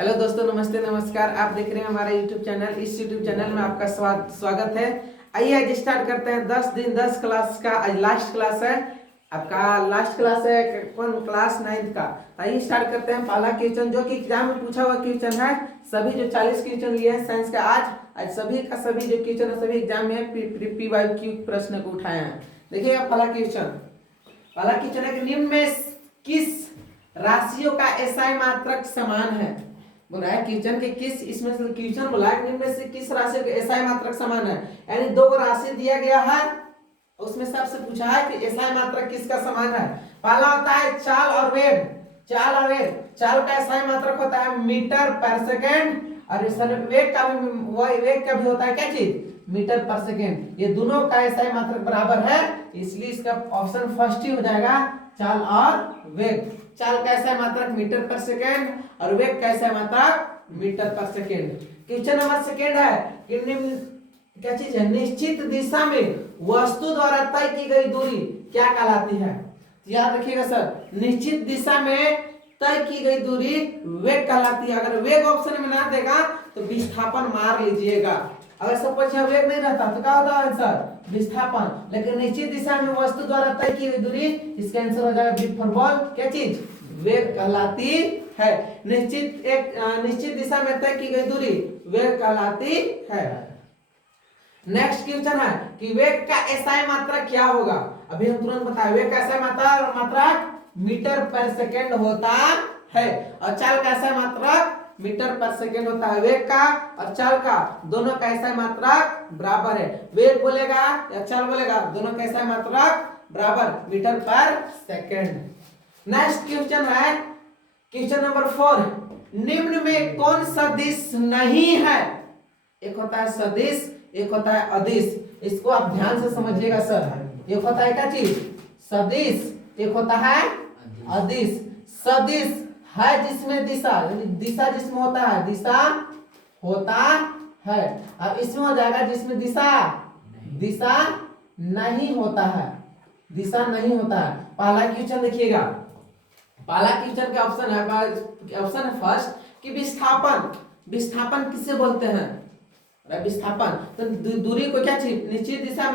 Hello दोस्तों, नमस्ते नमस्कार। आप देख रहे हैं हमारा यूट्यूब चैनल। इस यूट्यूब चैनल में आपका स्वागत है। आइए आज स्टार्ट करते हैं 10 दिन 10 क्लास का। आज लास्ट क्लास है, आपका लास्ट क्लास है कौन, क्लास 9th का। आइए स्टार्ट करते हैं पहला क्वेश्चन, जो कि एग्जाम में पूछा हुआ क्वेश्चन है। सभी जो 40 क्वेश्चन लिए हैं साइंस का, आज सभी का सभी जो क्वेश्चन है सभी एग्जाम में PYQ प्रश्न को उठाए हैं। देखिएगा पहला क्वेश्चन है कि निम्न में किस राशियों का SI मात्रक समान है। बोला है क्वेश्चन के किस, इसमें से क्वेश्चन बोला है निम्न में से किस राशि का SI मात्रक समान है। यानी दो राशि दिया गया है, उसमें सबसे पूछा है कि SI मात्रक किसका समान है। पहला होता है चाल और वेग। चाल का SI मात्रक होता है मीटर पर सेकेंड, और वेग का भी होता है क्या चीज, मीटर पर सेकेंड। ये दोनों का SI मात्रक बराबर है, इसलिए इसका ऑप्शन फर्स्ट ही हो जाएगा, चाल और वेग। चाल का SI मात्रक मीटर पर सेकेंड और वेग का SI मात्रक मीटर पर सेकेंड। क्वेश्चन नंबर सेकेंड है कि निम्न क्या चीज है, निश्चित दिशा में वस्तु द्वारा तय की गई दूरी क्या कहलाती है। याद रखिएगा सर, निश्चित दिशा में तय की गई दूरी वेग कहलाती है। अगर वेग ऑप्शन में ना देगा तो विस्थापन मार लीजिएगा। अगर सपोज वेग नहीं रहता तो क्या होता है आंसर, विस्थापन। लेकिन निश्चित दिशा में वस्तु द्वारा तय की गई दूरी, इसका आंसर हो जाएगा बी फॉर बॉल, क्या चीज, वेग कहलाती है। निश्चित दिशा में तय की गई दूरी वेग कहलाती है। नेक्स्ट क्वेश्चन है कि वेग का SI मात्रक क्या होगा। अभी हम तुरंत बताएं, वेग का SI मात्रक मीटर पर सेकेंड होता है, और चाल का SI मात्रक मीटर पर सेकेंड होता है। वेग का और चाल का दोनों का SI मात्रक बराबर है। वेग बोलेगा या चाल बोलेगा, दोनों का SI मात्रक बराबर, मीटर पर सेकेंड। नेक्स्ट क्वेश्चन है क्वेश्चन नंबर 4, निम्न में कौन सदिश नहीं है। एक होता है सदिश, एक होता है अदिश। इसको आप ध्यान से समझिएगा सर। एक होता है क्या चीज, सदिश, एक होता है अदिश। सदिश है जिसमें दिशा जिसमें होता है, दिशा होता है, और इसमें हो जाएगा जिसमें दिशा नहीं होता है, दिशा नहीं होता है। पहला क्वेश्चन देखिएगा, पहला क्वेश्चन का ऑप्शन है फर्स्ट कि विस्थापन किसे बोलते हैं। विस्थापन तो दूरी को क्या चीज, निश्चित दिशा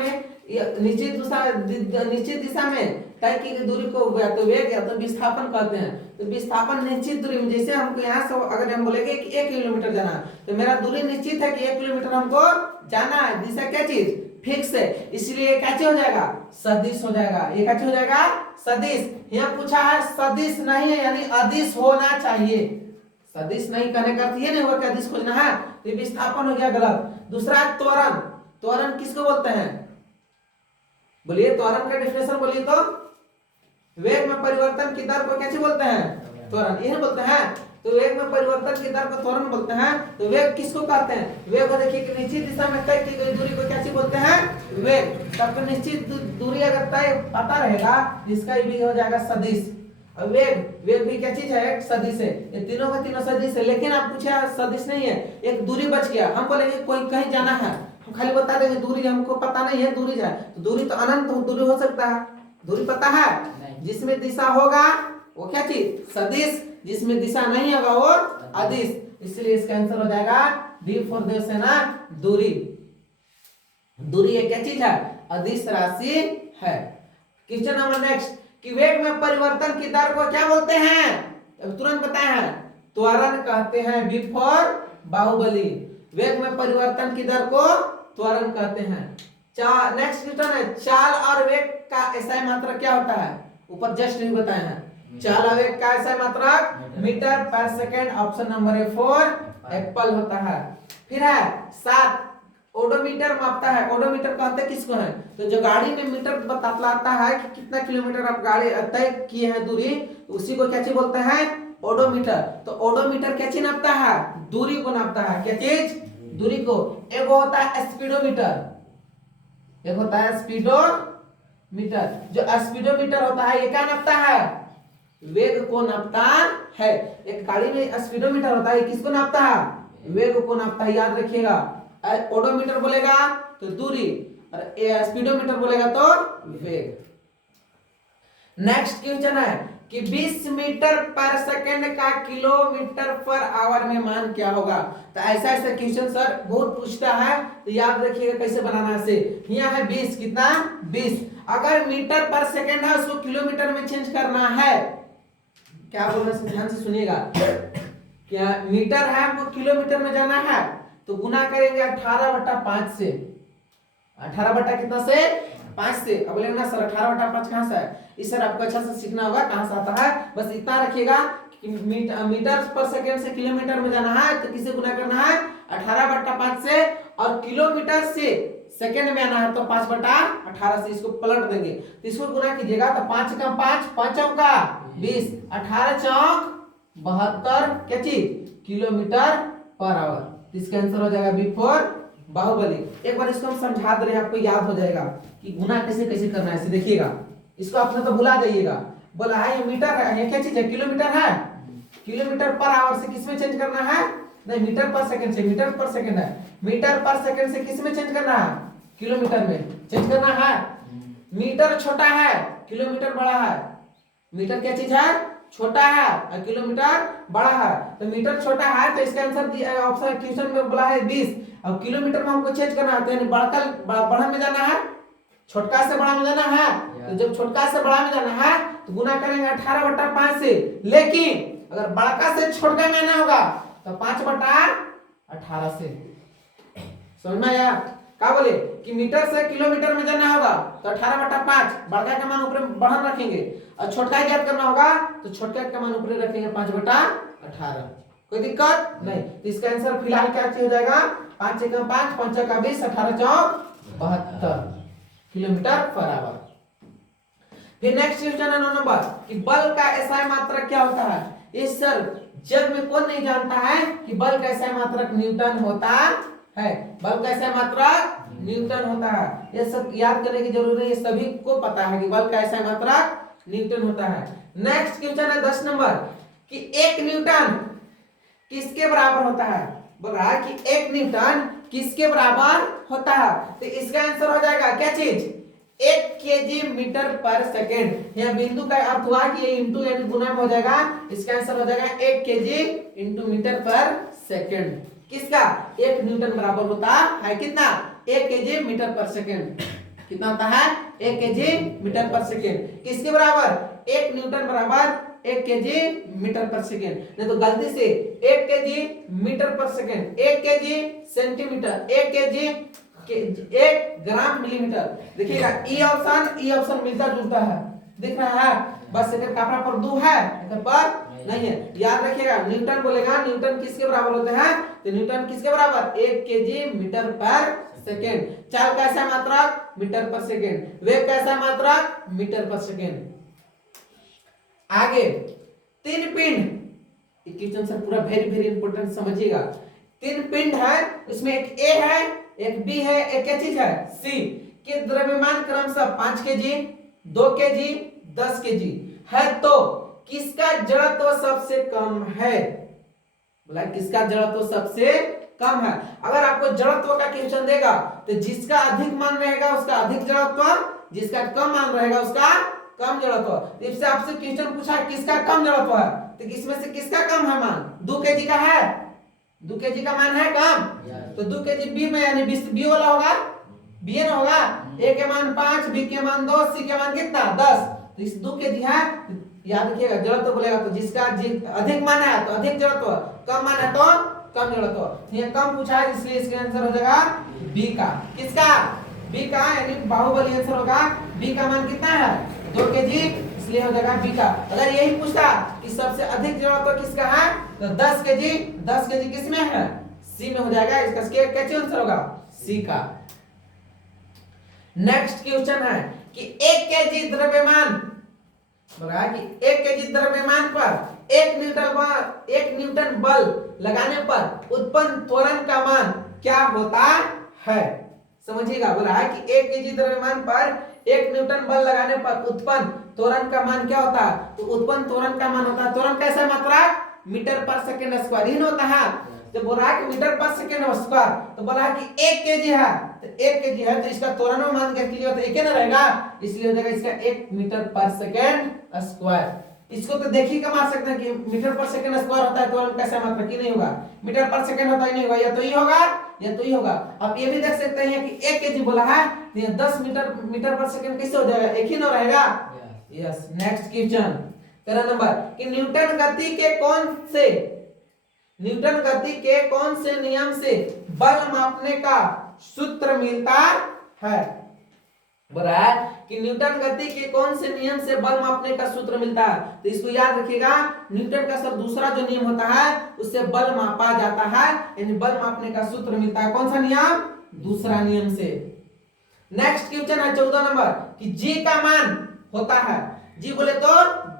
में तय की गई दूरी को या तो वेग या तो विस्थापन कहते हैं। तो विस्थापन निश्चित दूरी में, जैसे हमको यहाँ से अगर हम बोलेंगे कि 1 किलोमीटर जाना है, तो मेरा दूरी निश्चित है कि 1 किलोमीटर हमको जाना है। दिशा क्या चीज, फिक्स है, इसलिए क्या हो जाएगा, सदिश हो जाएगा। ये क्या हो जाएगा, सदिश। यहाँ पूछा है सदिश नहीं है, यानी अदिश होना चाहिए। सदिश नहीं कहने का अर्थ ये नहीं हुआ कि अदिश खोजना है, तो विस्थापन हो गया गलत। दूसरा त्वरण किसको बोलते हैं, बोलिए त्वरण का डेफिनेशन बोलिए तो। वेग में परिवर्तन की दर को कैसे बोलते हैं, त्वरण, यही बोलते हैं। तो वेग में परिवर्तन की दर को त्वरण बोलते हैं। तो वेग किसको कहते हैं, वेग को देखिए कि निश्चित दिशा में तय की गई दूरी को कैसे बोलते हैं, वेग। तब निश्चित दूरी अगर तय पता रहेगा, इसका भी हो जाएगा सदिश। अब वेग भी क्या चीज है, सदिश है। ये तीनों का तीनों सदिश है। लेकिन आप पूछे सदिश नहीं है, एक दूरी बच गया। हम बोलेंगे कोई कहीं जाना है, हम खाली बता देंगे दूरी, हमको पता नहीं है दूरी है, तो दूरी तो अनंत दूरी हो सकता है। दूरी पता है, जिसमें दिशा होगा वो क्या चीज, सदिश, जिसमें दिशा नहीं होगा वो अदिश। इसलिए इसका आंसर हो जाएगा डी फॉर देश है ना, दूरी। दूरी एक क्या चीज है, अदिश राशि है। क्वेश्चन नंबर नेक्स्ट कि वेग में परिवर्तन की दर को क्या बोलते हैं। अब तुरंत बताए हैं, त्वरण कहते हैं, बी फॉर बाहुबली। वेग में परिवर्तन की दर को त्वरण कहते हैं। नेक्स्ट क्वेश्चन है, चाल और वेग का SI मात्रक क्या होता है। ऊपर जस्ट नहीं बताए हैं, चाल और वेग का SI मात्रक मीटर पर सेकेंड। ऑप्शन नंबर 4 एप्पल होता है। फिर है 7, ओडोमीटर मापता है। ओडोमीटर कहते हैं किसको है, तो जो गाड़ी में मीटर बताता है कि कितना किलोमीटर आप गाड़ी तय किए हैं दूरी, तो उसी को क्या चीज बोलते हैं, ओडोमीटर। तो ओडोमीटर क्या चीज नापता है, दूरी को नापता है, क्या चीज, दूरी को। एक होता है स्पीडोमीटर, एक होता है स्पीडोमीटर। जो स्पीडोमीटर होता है ये क्या नापता है, वेग को नापता है। एक गाड़ी में स्पीडोमीटर होता है, किसको नापता है, वेग को नापता है। याद रखिएगा, ओडोमीटर बोलेगा तो दूरी, और स्पीडोमीटर बोलेगा तो वेग। नेक्स्ट क्वेश्चन है कि 20 मीटर पर सेकंड का किलोमीटर पर आवर में मान क्या होगा। तो ऐसा ऐसा क्वेश्चन सर बहुत पूछता है, तो याद रखिएगा कैसे बनाना है। से यहाँ है 20, कितना 20, अगर मीटर पर सेकंड है उसको किलोमीटर में चेंज करना है। क्या बोल रहे हैं ध्यान से सुनिएगा, क्या मीटर है हमको किलोमीटर में जाना है, तो गुना करेंगे 18/5 से। 18 कितना से 5 से। अब बोलेंगे ना सर 18/5 कहाँ से है, इस सर आपको अच्छा से सीखना होगा कहाँ से आता है। बस इतना रखिएगा कि मीटर पर सेकंड से किलोमीटर में जाना है तो किसे गुना करना है 18/5 से, और किलोमीटर से सेकंड में आना है तो 5/18 से। इसको पलट देंगे तो इसको गुना कीजिएगा तो 5 का 5, 5 का 20, 18 चौक 72 क्या चीज किलोमीटर पर आवर। इसका आंसर हो जाएगा B4 बाहुबली। एक बार इसको हम समझा दे रहे हैं, आपको याद हो जाएगा कि गुना कैसे कैसे करना है। इसे देखिएगा, इसको आपने तो भुला जाइएगा। बोला है ये मीटर है, ये क्या चीज है किलोमीटर है, किलोमीटर पर आवर से किस में चेंज करना है, नहीं मीटर पर सेकंड से, मीटर पर सेकंड है, मीटर पर सेकंड से किस में चेंज करना है किलोमीटर में चेंज करना है। मीटर छोटा है किलोमीटर बड़ा है, मीटर क्या चीज है छोटा है और किलोमीटर बड़ा है। तो मीटर छोटा है तो इसका आंसर ऑप्शन क्वेश्चन में बोला है 20, और किलोमीटर में हमको चेंज करना है तो यानी बड़ा में जाना है, छोटका से बड़ा में जाना है। तो जब छोटका से बड़ा में जाना है तो गुना करेंगे 18/5 से, लेकिन अगर बड़का से छोटका में आना होगा तो 5/18 से। समझ में आया, क्या बोले कि मीटर से किलोमीटर में जाना होगा तो 18/5, बड़का का मान ऊपर बढ़न रखेंगे, और छोटका ज्ञात करना होगा तो छोटका का मान ऊपर रखेंगे 5/18। कोई दिक्कत नहीं। तो इसका आंसर फिलहाल क्या हो जाएगा 5 × 5, 5 × 20, 18 चौक 72 किलोमीटर पर आवर। फिर नेक्स्ट क्वेश्चन है 9 नंबर कि बल का एसआई मात्रक क्या होता है। इस सर जग में कौन नहीं जानता है कि बल का एसआई मात्रक न्यूटन होता है। बल का एसआई मात्रक न्यूटन होता है, ये सब याद करने की जरूरत है, ये सभी को पता है कि बल का एसआई मात्रक न्यूटन होता है। नेक्स्ट क्वेश्चन है 10 नंबर कि 1 न्यूटन किसके बराबर होता है। बोल रहा है कि 1 न्यूटन किसके बराबर होता है, तो इसका आंसर हो जाएगा क्या चीज 1 केजी मीटर पर सेकेंड। यहाँ बिंदु का अर्थ हुआ कि ये इंटू यानी गुना में हो जाएगा, इसका आंसर हो जाएगा 1 केजी इंटू मीटर पर सेकेंड। किसका 1 न्यूटन बराबर होता है कितना 1 केजी मीटर पर सेकेंड। कितना होता है 1 केजी मीटर पर सेकेंड। किसके बराबर 1 न्यूटन बराबर 1 केजी मीटर पर सेकेंड। नहीं तो गलती से 1 केजी मीटर पर सेकेंड, 1 केजी सेंटीमीटर, 1 केजी 1 ग्राम मिलीमीटर। देखिएगा ई ऑप्शन मिलता जुलता है, दिख रहा है, बस सेकंड कापड़ा पर 2 है, इधर पर नहीं है। याद रखिएगा न्यूटन बोलेगा, न्यूटन किसके बराबर होते हैं, तो न्यूटन किसके बराबर 1 केजी मीटर पर सेकेंड। चाल का ऐसा मात्रक मीटर पर सेकेंड, वेग का ऐसा मात्रक मीटर पर सेकेंड। आगे 3 पिंड, क्वेश्चन सर पूरा वेरी वेरी इंपॉर्टेंट समझिएगा। 3 पिंड है, उसमें एक ए है, एक बी है, एक क्या चीज है सी, के द्रव्यमान क्रमशः 5 केजी, 2 केजी, 10 केजी है, तो किसका जड़त्व सबसे कम है। बोला किसका जड़त्व सबसे कम है। अगर आपको जड़त्व का क्वेश्चन देगा तो जिसका अधिक मान रहेगा उसका अधिक जड़त्व, जिसका कम मान रहेगा उसका कम जड़त्व। इससे आपसे क्वेश्चन पूछा किसका कम जड़त्व है, तो इसमें से किसका कम है मान 2 केजी का है, 2 केजी का मान है कम, तो 2 केजी बी में यानी बी वाला होगा, बी ना होगा। ए के मान 5, बी के मान 2, सी के मान कितना 10, तो इस 2 केजी है। याद रखिएगा जड़त्व बोलेगा तो जिसका अधिक मान है तो अधिक जड़त्व, कम मान है तो कम जड़त्व। ये कम पूछा है इसलिए इसका आंसर हो जाएगा बी का। किसका बी का, यानी बाहुबली आंसर होगा। बी का मान कितना है 2 केजी, इसलिए हो जाएगा बी का। अगर यही पूछता कि सबसे अधिक जड़त्व किसका है तो 10 केजी, 10 केजी किसमें है सी में हो जाएगा, इसका क्या आंसर होगा सी का। नेक्स्ट क्वेश्चन है कि 1 केजी द्रव्यमान, बोला कि 1 केजी द्रव्यमान पर 1 न्यूटन बल लगाने पर उत्पन्न त्वरण का मान क्या होता है। समझिएगा, बोला है कि 1 केजी द्रव्यमान पर 1 न्यूटन बल लगाने पर उत्पन्न त्वरण का मान क्या होता है, तो उत्पन्न त्वरण का मान होता है, त्वरण कैसा मात्रक मीटर पर सेकंड स्क्वायर ही होता है। जब बोल रहा है कि मीटर पर सेकंड स्क्वायर, तो बोला है कि 1 केजी है, तो 1 केजी है तो इसका त्वरण मान क्या कीजिए तो 1 ना रहेगा, इसलिए हो जाएगा इसका 1 मीटर पर सेकंड स्क्वायर। इसको तो देख ही का मार सकते हैं कि मीटर पर सेकंड स्क्वायर होता है तो कैसे मात्रा की नहीं होगा, मीटर पर सेकंड होता ही नहीं होगा, या तो ये होगा या तो ये होगा। अब ये भी देख सकते हैं कि 1 केजी बोला है तो ये 10 मीटर पर सेकंड कैसे हो जाएगा, एक ही ना रहेगा। यस, नेक्स्ट क्वेश्चन 13 नंबर कि न्यूटन गति के कौन से नियम से बल मापने का सूत्र मिलता है। बोला है कि न्यूटन गति के कौन से नियम से बल मापने का सूत्र मिलता है, तो इसको याद रखिएगा। न्यूटन का सर दूसरा जो नियम होता है उससे बल मापा जाता है, यानी बल मापने का सूत्र मिलता है कौन सा नियम, दूसरा नियम से। नेक्स्ट क्वेश्चन है 14 नंबर कि जी का मान होता है, जी बोले तो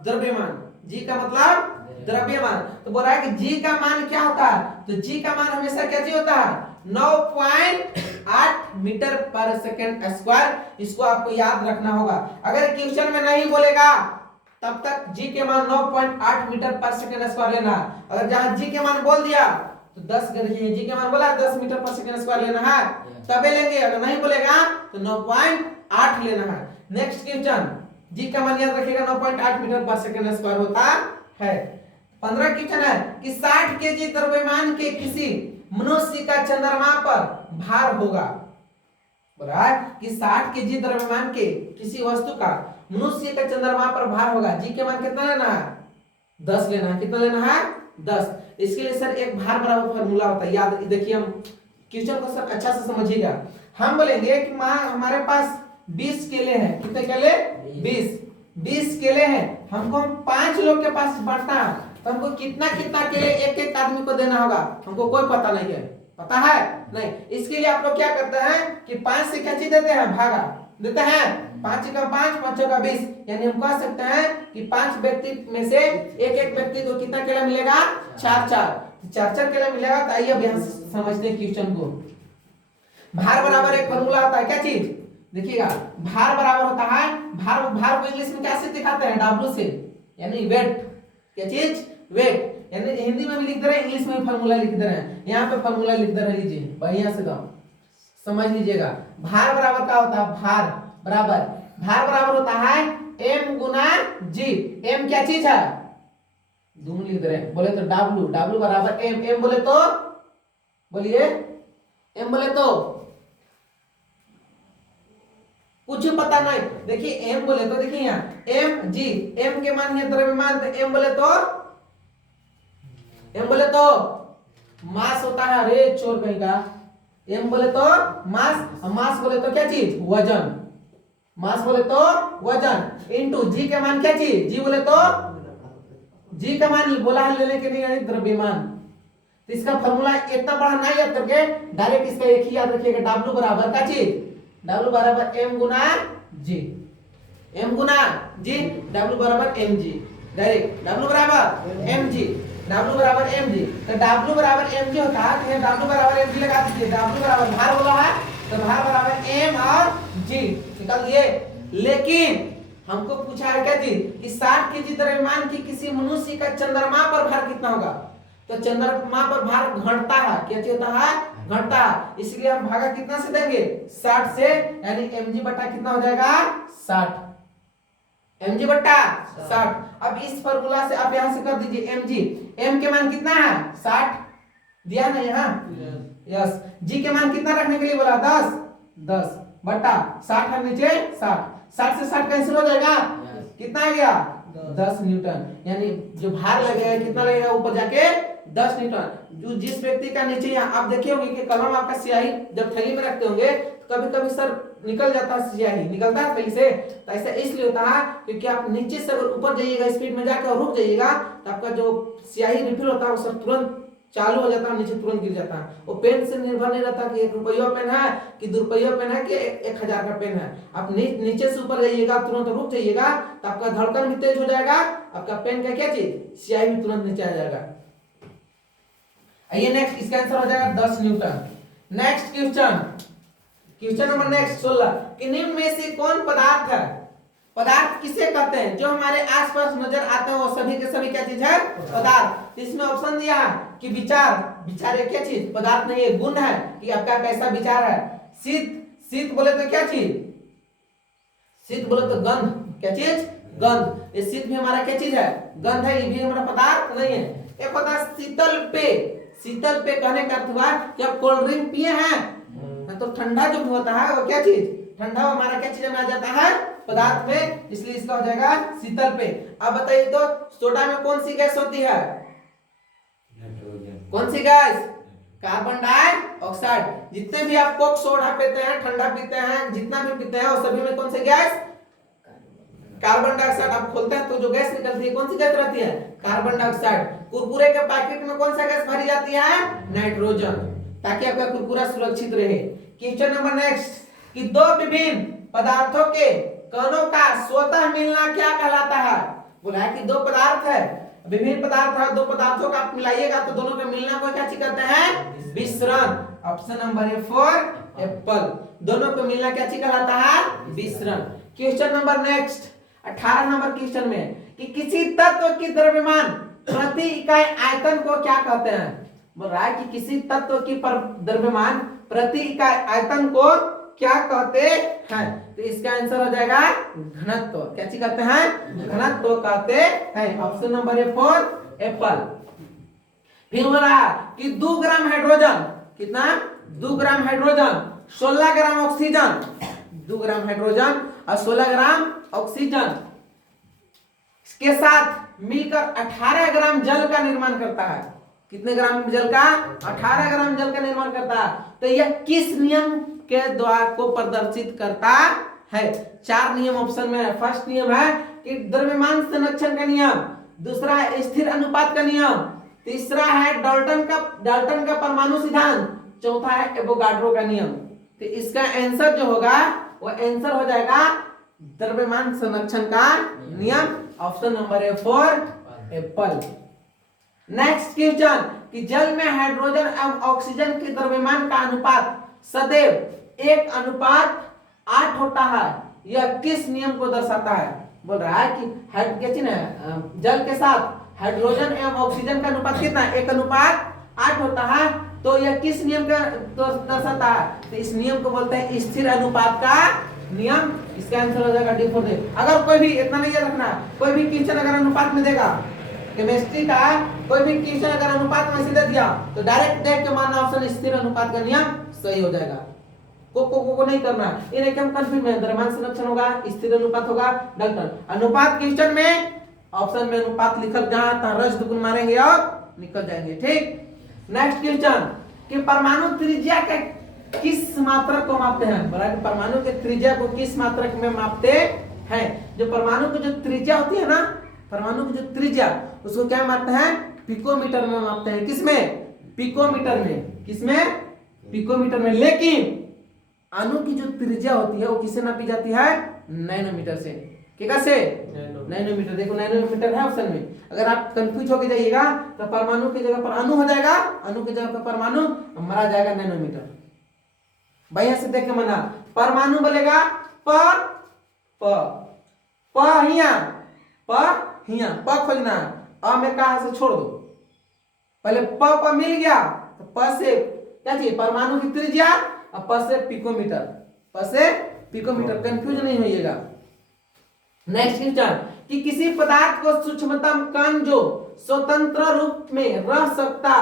द्रव्यमान, जी का मतलब द्रव्यमान, तो बोल रहा है कि जी का मान क्या होता है, तो जी का मान हमेशा क्या जी होता है 9.8 मीटर पर सेकंड स्क्वायर। इसको आपको याद रखना होगा, अगर क्वेश्चन में नहीं बोलेगा तब तक जी के मान 9.8 मीटर पर सेकंड स्क्वायर लेना है, अगर जहां जी के मान बोल दिया तो 10 जी के मान बोला 10 मीटर पर सेकंड स्क्वायर लेना है तबे लेंगे, अगर नहीं बोलेगा तो 9.8 लेना है। नेक्स्ट क्वेश्चन, जी का मान याद रखिएगा 9.8 मीटर पर सेकंड स्क्वायर होता है। 15 क्वेश्चन है कि 60 केजी द्रव्यमान के किसी मनुष्य का चंद्रमा पर भार होगा। बोला कि 60 केजी द्रव्यमान के किसी वस्तु का मनुष्य का चंद्रमा पर भार होगा, जी के मान कितना लेना है 10 लेना है, कितना लेना है 10। इसके लिए सर एक भार बराबर फार्मूला होता है, याद देखिए, हम क्वेश्चन को सर अच्छा से समझिएगा। हम बोलेंगे कि हमारे पास 20 केले हैं, कितने केले 20 केले हैं, हमको 5 लोग के पास बांटना है, तो हमको कितना कितना केले एक एक आदमी को देना होगा, हमको कोई पता नहीं है, पता है नहीं। इसके लिए आप लोग क्या करते हैं कि 5 से क्या चीज देते हैं, भागा देते हैं, 5 का 5 5 का 20, यानी हम कह सकते हैं कि 5 व्यक्ति में से एक एक व्यक्ति को कितना केला मिलेगा 4 केला मिलेगा। तो आइए अब यहाँ समझते हैं क्वेश्चन को। भार बराबर एक फॉर्मूला होता है, क्या चीज देखिएगा, भार बराबर होता है, भार को इंग्लिश में कैसे दिखाते हैं, W से, यानी वेट, क्या चीज वेट, यानी हिंदी में भी लिख दे रहे हैं, इंग्लिश में भी फार्मूला लिख दे रहे हैं, यहाँ पे फार्मूला लिख दे रहे, लीजिए बढ़िया से तो समझ लीजिएगा। भार बराबर क्या होता है, भार बराबर होता है m गुना g। m क्या चीज है, दोनों लिख दे रहे हैं, बोले तो W बराबर m बोले तो बोलिए, m बोले तो कुछ पता नहीं, देखिए m बोले तो देखिए यहाँ m g, m के मान है द्रव्यमान, तो m बोले तो मास होता है, अरे चोर कहीं का, m बोले तो मास बोले तो क्या चीज वजन, मास बोले तो वजन इनटू g के मान क्या चीज, g बोले तो g का मान बोला है लेने के लिए द्रव्यमान। तो इसका फॉर्मूला इतना बड़ा नहीं याद करके डायरेक्ट इसका एक ही याद रखिएगा, W बराबर क्या चीज, W बराबर m गुना g, W बराबर mg, डायरेक्ट W बराबर mg, W बराबर mg, तो W बराबर mg होता है, तो W बराबर mg लगा दीजिए, W बराबर भार बोला है तो भार बराबर m और g निकाल दिए। लेकिन हमको पूछा है क्या चीज कि 60 केजी द्रव्यमान की किसी मनुष्य का चंद्रमा पर भार कितना होगा, तो चंद्रमा पर भार घटता है, क्या चीज होता है घटता है, इसलिए हम भागा कितना से देंगे 60 से, यानी mg बटा कितना हो जाएगा 60, mg बटा 60। अब इस फॉर्मूला से आप यहां से कर दीजिए mg, m के मान कितना है 60 दिया ना यहाँ, यस, g के मान कितना रखने के लिए बोला 10 बटा 60 है नीचे 60 से 60 कैंसिल हो जाएगा, कितना आ गया 10 न्यूटन, यानी जो भार लगेगा कितना लगेगा ऊपर जाके 10 न्यूटन। जो जिस व्यक्ति का नीचे यहाँ आप देखे होंगे कि कलम आपका स्याही जब थैली में रखते होंगे तो कभी कभी सर निकल जाता है, स्याही निकलता है थैली से, तो ऐसा इसलिए होता है क्योंकि आप नीचे से अगर ऊपर जाइएगा स्पीड में जाकर और रुक जाइएगा तो आपका जो स्याही रिफिल होता है वो सर तुरंत चालू हो जाता है, नीचे तुरंत गिर जाता है। वो पेन से निर्भर नहीं रहता कि 1 रुपया पेन है कि 2 रुपया पेन है कि 1000 का पेन है, आप नीचे से ऊपर जाइएगा तुरंत रुक जाइएगा तो आपका धड़कन भी तेज हो जाएगा, आपका पेन का क्या चीज स्याही भी तुरंत नीचे आ जाएगा। आइए नेक्स्ट, इसका आंसर हो जाएगा 10 Newton. Next question number next 16 कि निम्न में से कौन पदार्थ है, पदार्थ किसे कहते हैं जो हमारे आसपास नजर आते हैं वो सभी के सभी क्या चीज है पदार्थ। इसमें ऑप्शन दिया है कि विचार एक क्या चीज पदार्थ नहीं है, गुण है कि आपका कैसा विचार है। शीत बोले तो क्या चीज, शीत बोले तो गंध, क्या चीज गंध। ये शीत भी हमारा क्या चीज है? गंध है। ये भी हमारा पदार्थ नहीं है। एक होता है शीतल पेय। शीतल पेय कहने का अर्थ हुआ कि आप कोल्ड ड्रिंक पिए हैं तो ठंडा जो होता है वो क्या चीज? ठंडा हमारा क्या चीज में आ जाता है? पदार्थ में, इसलिए इसका हो जाएगा शीतल पेय। अब बताइए तो सोडा में कौन सी गैस होती है? कौन सी गैस? Carbon dioxide. जितने भी आप कोक सोडा पीते हैं, ठंडा पीते हैं, जितना भी पीते हैं, वो सभी में कौन सी गैस? Carbon dioxide. आप खोलते हैं तो जो गैस निकलती है कौन सी गैस रहती है? Carbon dioxide. कुरकुरे के पैकेट में कौन सा गैस भरी जाती है? नाइट्रोजन, ताकि आपका कुरकुरा सुरक्षित रहे। क्वेश्चन नंबर नेक्स्ट कि दो विभिन्न पदार्थों के कणों का स्वतः मिलना क्या कहलाता है? बोला है कि दो पदार्थ है, विभिन्न पदार्थ है, दो पदार्थों का आप मिलाइएगा तो दोनों का मिलना को क्या कहते हैं? मिश्रण। Option number A for Apple. दोनों को मिलना क्या कहलाता है? मिश्रण। Question number next 18 number question में कि किसी तत्व की द्रव्यमान प्रति इकाई आयतन को क्या कहते हैं? बोल रहा है कि किसी तत्व की द्रव्यमान प्रति इकाई आयतन को क्या कहते हैं? तो इसका आंसर हो जाएगा घनत्व। क्या चीज कहते हैं? घनत्व कहते हैं। Option number A for Apple. फिर हो रहा कि 2 ग्राम हाइड्रोजन, कितना? 2 gram hydrogen 16 gram oxygen, 2 gram hydrogen और 16 ग्राम ऑक्सीजन के साथ मिलकर 18 ग्राम जल का निर्माण करता है। कितने ग्राम जल का? 18 ग्राम जल का निर्माण करता है। तो यह किस नियम के द्वारा को प्रदर्शित करता है? 4 नियम ऑप्शन में है। फर्स्ट नियम है कि द्रव्यमान संरक्षण का नियम, दूसरा है स्थिर अनुपात का नियम, तीसरा है डाल्टन का परमाणु सिद्धांत, चौथा है एवोगाड्रो का नियम। तो इसका आंसर जो होगा वो आंसर हो जाएगा द्रव्यमान संरक्षण का नियम। Option number A for Apple. Next question कि जल में हाइड्रोजन एवं ऑक्सीजन के द्रव्यमान का अनुपात सदैव 1:8 होता है। यह किस नियम को दर्शाता है? बोल रहा है कि जल के साथ हाइड्रोजन एवं ऑक्सीजन का अनुपात कितना? 1:8 होता है। तो यह किस नियम का दर्शाता है? तो इस नियम को बोलते हैं स्थिर अनुपात का नियम। इसका आंसर हो जाएगा डी फॉर डी। अगर कोई भी, इतना नहीं याद रखना, कोई भी क्वेश्चन अगर अनुपात में देगा, केमिस्ट्री का कोई भी क्वेश्चन अगर अनुपात में सीधे दिया तो डायरेक्ट देख के मानना ऑप्शन स्थिर अनुपात का नियम सही हो जाएगा। को नहीं करना। ये नहीं कि हम कंफ्यूज में, द्रव्यमान संरक्षण होगा, स्थिर अनुपात होगा, डाल्टन अनुपात। क्वेश्चन में ऑप्शन में अनुपात लिखल जहां तहां रज दुगुन मारेंगे और निकल जाएंगे। ठीक। नेक्स्ट क्वेश्चन कि परमाणु त्रिज्या के किस मात्रक को मापते हैं? बोला कि परमाणु के त्रिज्या को किस मात्रक में मापते हैं? जो परमाणु की जो त्रिज्या होती है ना, परमाणु की जो त्रिज्या उसको क्या मापते हैं? पिकोमीटर में मापते हैं। किसमें? पिकोमीटर में। किसमें? पिकोमीटर में। लेकिन अणु की जो त्रिज्या होती है वो किससे नापी जाती है? नैनोमीटर से। क्या से? नैनोमीटर। देखो नैनोमीटर है ऑप्शन में। अगर आप कंफ्यूज होके जाइएगा तो परमाणु की जगह पर अणु हो जाएगा, अणु की जगह पर परमाणु, मरा जाएगा नैनोमीटर। भाई ऐसे देख के मना, परमाणु बोलेगा प खोजना, अ में कहा से छोड़ दो। पहले प मिल गया तो प से क्या चाहिए? परमाणु की त्रिज्या, और प से पिकोमीटर, प से पिकोमीटर। कंफ्यूज नहीं होइएगा। नेक्स्ट क्वेश्चन कि किसी पदार्थ को सूक्ष्मतम कण जो स्वतंत्र रूप में रह सकता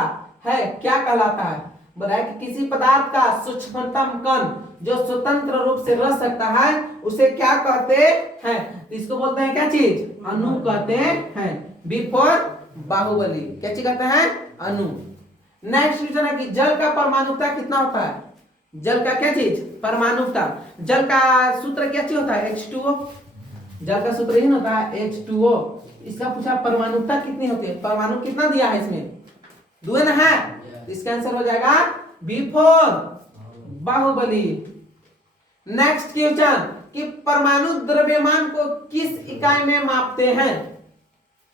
है क्या कहलाता है? बताया कि किसी पदार्थ का सूक्ष्मतम कण जो स्वतंत्र रूप से रह सकता है उसे क्या कहते हैं? इसको बोलते हैं क्या चीज? अणु कहते हैं। B for Baahubali. क्या चीज कहते हैं? अणु। नेक्स्ट क्वेश्चन है कि जल का परमाणुता कितना होता है? जल का क्या चीज? परमाणुता। जल का सूत्र क्या चीज होता है? H2O। जल का सूत्र ही होता है H2O। इसका पूछा परमाणुता कितनी होती है? परमाणु कितना दिया है इसमें? 2 है। इसका आंसर हो जाएगा B for Baahubali. Next question कि परमाणु द्रव्यमान को किस इकाई में मापते हैं?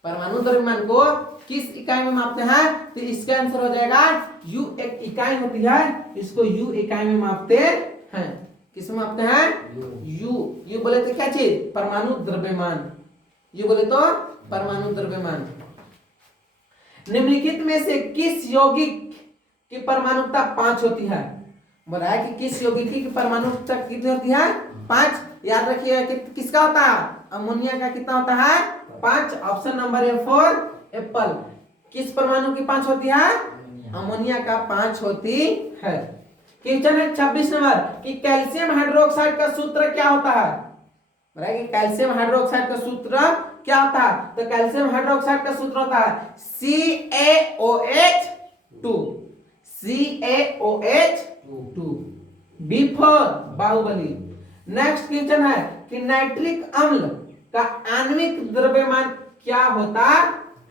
परमाणु द्रव्यमान को किस इकाई में मापते हैं? तो इसका आंसर हो जाएगा यू। एक इकाई होती है, इसको यू इकाई में मापते हैं। किस में मापते हैं? यू। ये बोले तो क्या चीज? परमाणु द्रव्यमान। ये बोले तो परमाणु द्रव्यमान। निम्नलिखित में से किस यौगिक की परमाणुता 5 होती है? बताया कि किस यौगिक की परमाणुता कितनी होती है? 5। याद रखिए कि किसका होता है? अमोनिया का कितना होता है 5। Option number A 4 Apple. किस परमाणु की 5 होती है अमोनिया का 5 होती है। क्वेश्चन है 26 नंबर कि कैल्शियम हाइड्रोक्साइड का सूत्र क्या होता है। बताइए कैल्शियम हाइड्रोक्साइड का सूत्र क्या होता है। तो कैल्शियम हाइड्रोक्साइड का सूत्र होता है CaOH2 CaOH2 B4 Baahubali. Next question है कि नाइट्रिक अम्ल का आणविक द्रव्यमान क्या होता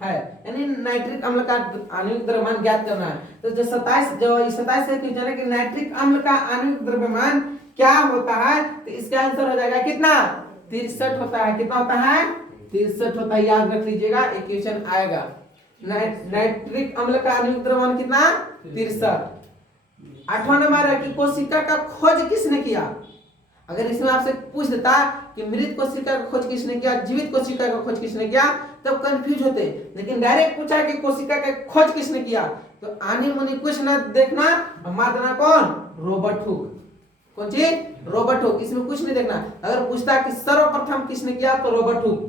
है, यानी नाइट्रिक अम्ल का आणविक द्रव्यमान ज्ञात करना है। तो जो 27 से क्वेश्चन है कि नाइट्रिक अम्ल का आणविक द्रव्यमान क्या होता है, तो इसका आंसर हो जाएगा कितना 63 होता है। कितना होता है 63 होता है, याद रख लीजिएगा, एक क्वेश्चन आएगा। नाइट्रिक अम्ल का आणविक द्रव्यमान कितना 63। 8वां नंबर है कि कोशिका का खोज किसने किया। अगर इसमें आपसे पूछ देता कि मृत कोशिका का खोज किसने किया, जीवित कोशिका का खोज किसने किया, तब कंफ्यूज होते। लेकिन डायरेक्ट पूछा कि कोशिका का खोज किसने किया, तो आनी मुनी कुछ न देखना, मार देना कौन रॉबर्ट हुक। कौन सी रॉबर्ट हुक, इसमें कुछ नहीं देखना। अगर पूछता कि सर्वप्रथम किसने किया तो रॉबर्ट हुक।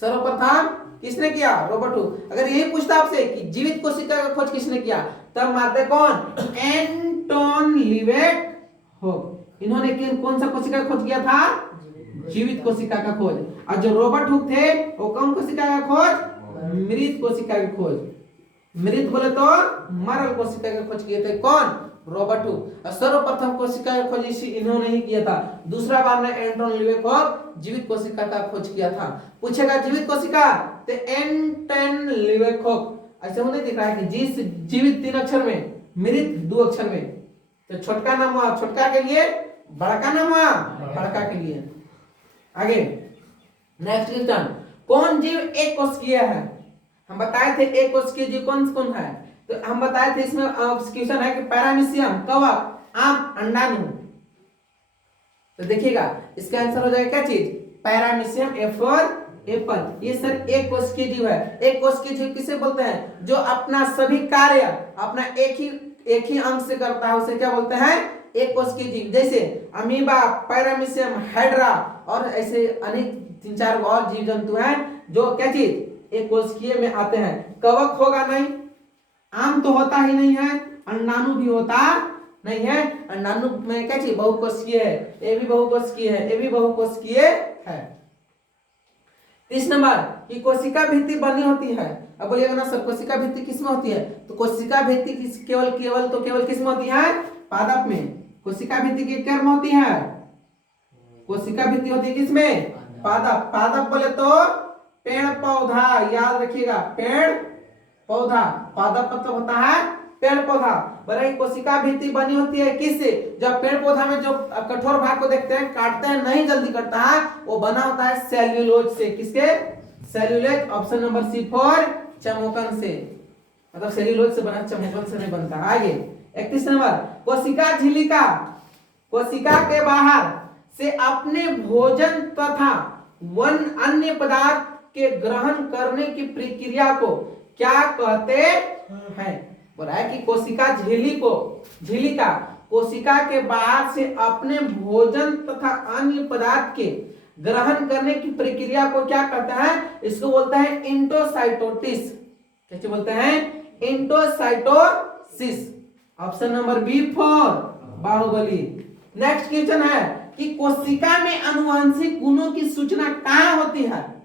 सर्वप्रथम किसने किया रॉबर्ट हुक। अगर यही पूछता आपसे कि जीवित कोशिका का खोज किसने किया, तब मारते कौन एंटोन लीवेट हुक। इन्होंने कौन सा कोशिका का खोज किया था जीवित कोशिका का खोज। और जो रॉबर्ट हुक थे वो कौन कोशिका का खोज मृत कोशिका का खोज। मृत बोले तो मरल कोशिका का खोज किए थे कौन रॉबर्ट हुक। और सर्वप्रथम कोशिका का खोज इन्होंने ही किया था। दूसरा बार में एंटोन लीवेकोक जीवित कोशिका का खोज किया था। पूछेगा जीवित कोशिका तो एंटोन लीवेकोक। ऐसे नहीं दिख रहा है कि जीवित 3 अक्षर में, मृत 2 अक्षर में। तो छोटका नाम हुआ छोटका के लिए, बड़का नाम हुआ बड़का के लिए। आगे नेक्स्ट क्वेश्चन, कौन जीव एक कोशिकीय है। हम बताए थे एक कोशिकीय जीव कौन कौन है, तो हम बताए थे इसमें क्वेश्चन है कि पैरामीशियम, कवक, आम, अंडाणु। तो देखिएगा इसका आंसर हो जाएगा क्या चीज पैरामीशियम एप्पल। ये सर एक कोशिकीय जीव है। एक कोशिकीय जीव किसे बोलते हैं, जो अपना सभी कार्य अपना एक ही अंग से करता है, उसे क्या बोलते हैं एक कोशिकीय जीव। जैसे अमीबा, पैरामीशियम, हाइड्रा और ऐसे अनेक 3-4 और जीव जंतु हैं जो क्या चीज एक कोशिकीय में आते हैं। कवक होगा नहीं, आम तो होता ही नहीं है, अंडाणु भी होता नहीं है। अंडाणु में क्या चीज बहुकोशिकीय है, ये भी बहुकोशिकीय है, ये भी बहुकोशिकीय है। 30 नंबर की कोशिका भित्ति बनी होती है। अब बोलिएगा ना सर कोशिका भित्ति किसमें होती है, तो कोशिका भित्ति केवल किसमें होती है पादप में। कोशिका भित्ति के क्या में होती है, कोशिका भित्ति होती है किसमें पादप। पादप बोले तो पेड़ पौधा, याद रखिएगा पेड़ पौधा। पादप मतलब होता है पेड़ पौधा। बोले कोशिका भित्ति बनी होती है किससे, जब पेड़ पौधा में जो कठोर भाग को देखते हैं काटते हैं नहीं जल्दी कटता है, वो बना होता है सेल्यूलोज से। किसके सेल्यूलोज। ऑप्शन नंबर C4 चमोकन से, मतलब सेल्यूलोज से बना, चमोकन से नहीं बनता। आगे 31 नंबर कोशिका झिल्लिका कोशिका के बाहर से अपने भोजन तथा अन्य पदार्थ के ग्रहण करने की प्रक्रिया को क्या कहते हैं। बोला है कि कोशिका झिल्लिका कोशिका के बाहर से अपने भोजन तथा अन्य पदार्थ के ग्रहण करने की प्रक्रिया को क्या कहते हैं, इसको बोलते हैं इंटोसाइटोसिस। कैसे बोलते हैं endocytosis. Option number B4 Baahubali. Next question है कि कोशिका में आनुवंशिक गुणों की सूचना कहां होती है।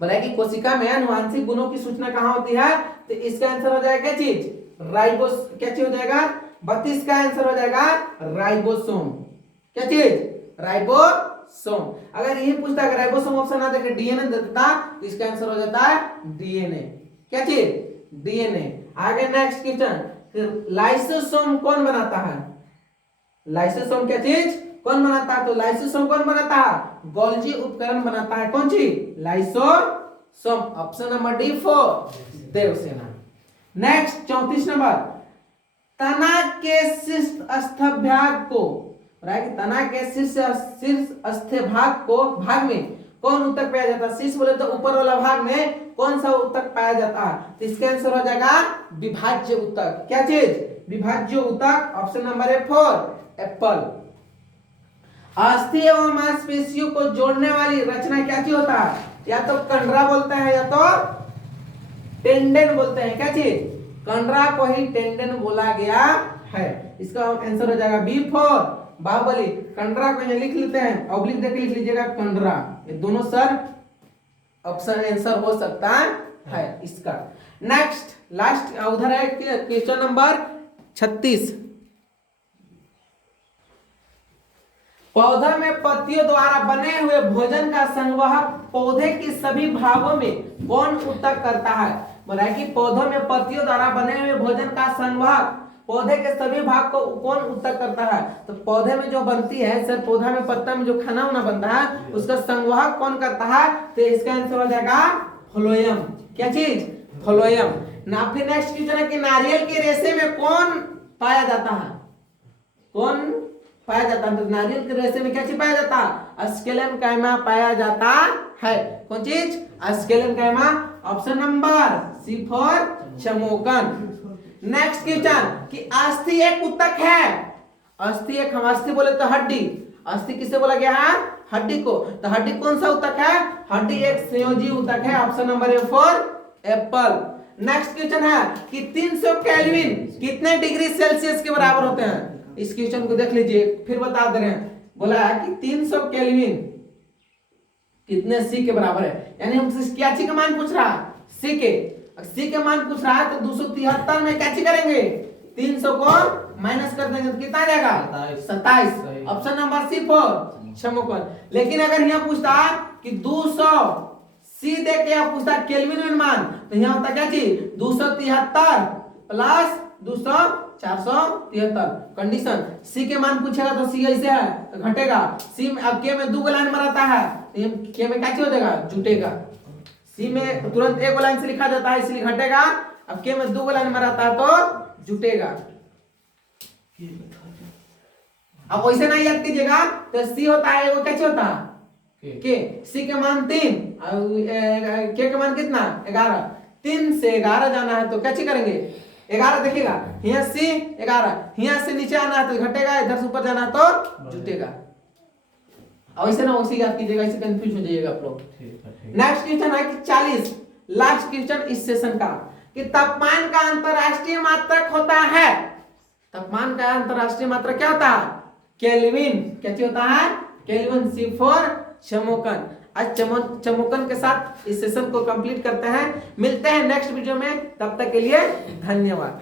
बोला कि कोशिका में आनुवंशिक गुणों की सूचना कहां होती है, तो इसका आंसर हो जाएगा क्या चीज राइबोस। क्या चीज हो जाएगा 32 का आंसर हो जाएगा राइबोसोम। क्या चीज राइबोसोम। अगर यही पूछता है राइबोसोम ऑप्शन ना देके डीएनए देता तो इसका आंसर हो जाता है डीएनए। क्या चीज डीएनए। आगे नेक्स्ट क्वेश्चन, लाइसोसोम कौन बनाता है। लाइसोसोम क्या चीज कौन बनाता है, तो लाइसोसोम कौन बनाता है गोल्जी उपकरण बनाता है। कौन सी lysosome. Option number D4 Devasena. Next 34 number, तना के शीर्ष अस्थभाग को, तना के शीर्ष भाग में कौन ऊतक पाया जाता है। शीर्ष बोले तो ऊपर वाला भाग में कौन सा ऊतक पाया जाता है, तो इसका आंसर हो जाएगा विभाज्य ऊतक। क्या चीज विभाज्य ऊतक। Option number 4 Apple. अस्थि एवं मांसपेशियों को जोड़ने वाली रचना क्या चीज होता है? या तो कंडरा बोलते हैं या तो टेंडन बोलते हैं। क्या चीज? कंडरा को ही टेंडन बोला गया है। इसका आंसर हो जाएगा B4 बाहुबली। कंडरा को यहाँ लिख लेते हैं, ऑब्लिक देके लिख लीजिएगा कंडरा। ये दोनों सर ऑप्शन आंसर हो सकता है इसका। नेक्स्ट लास्ट उधर है क्वेश्चन नंबर 36। पौधा में पत्तियों द्वारा बने हुए भोजन का संवहन पौधे के सभी भागों में कौन ऊतक करता है? बोला कि पौधों में पत्तियों द्वारा बने हुए भोजन का संवहन पौधे के सभी भाग को कौन ऊतक करता है? तो पौधे में जो बनती है सर, पौधा में पत्ता में जो खाना वाना बनता है उसका संवाहक कौन करता है? तो इसका आंसर हो जाएगा फ्लोएम। क्या चीज? फ्लोएम। ना फिर नेक्स्ट क्वेश्चन है कि नारियल के रेशे में कौन पाया जाता है? कौन पाया जाता है? तो नारियल के रेशे में क्या चीज पाया जाता है? स्केलेनकाइमा पाया जाता है। कौन चीज? स्केलेनकाइमा। ऑप्शन नंबर C4 चमोकन। नेक्स्ट क्वेश्चन कि अस्थि एक ऊतक है। अस्थि एक, हम अस्थि बोले तो हड्डी। अस्थि किसे बोला गया है? हड्डी को। तो हड्डी कौन सा ऊतक है? हड्डी एक संयोजी ऊतक है। Option number A4 Apple. Next question है कि 300 केल्विन कितने डिग्री सेल्सियस के बराबर होते हैं? इस क्वेश्चन को देख लीजिए, फिर बता दे रहे हैं। बोला है कि 300 केल्विन कितने C के बराबर है, यानी हमसे क्या चीज का मान पूछ रहा है? C के। C के मान पूछ रहा है तो 273 में क्या चीज करेंगे? 300 को माइनस कर देंगे तो कितना आ जाएगा? 27। Option number C4 चमोकन। लेकिन अगर यहाँ पूछता कि 200 C दे के यहाँ पूछता केल्विन में मान, तो यहाँ होता क्या चीज? 273 प्लस 200 473। कंडीशन C के मान पूछेगा तो C ऐसे है तो घटेगा। C में अब K में 2 लाइन में रहता है तो K में क्या चीज हो जाएगा? जुटेगा। C में तुरंत एक लाइन से लिखा जाता है इसलिए घटेगा। अब K में 2 लाइन में रहता है तो जुटेगा। अब वैसे नहीं याद कीजिएगा तो C होता है वो क्या होता है? K। C के मान 3 और K के मान कितना? 11। 3 से 11 जाना है तो क्या चीज करेंगे? 11 देखिएगा, यहाँ से 11, यहाँ से नीचे आना है तो घटेगा, इधर से ऊपर जाना है तो जुटेगा। ऐसे ना वैसे याद कीजिएगा, ऐसे कंफ्यूज हो जाइएगा आप लोग। नेक्स्ट क्वेश्चन है कि 40 लास्ट क्वेश्चन इस सेशन का कि तापमान का अंतरराष्ट्रीय मात्रक होता है। तापमान का अंतरराष्ट्रीय मात्रक क्या होता है? केल्विन। क्या चीज होता है? केल्विन। C4 चमोकन। आज चमोकन के साथ इस सेशन को कंप्लीट करते हैं। मिलते हैं नेक्स्ट वीडियो में, तब तक के लिए धन्यवाद।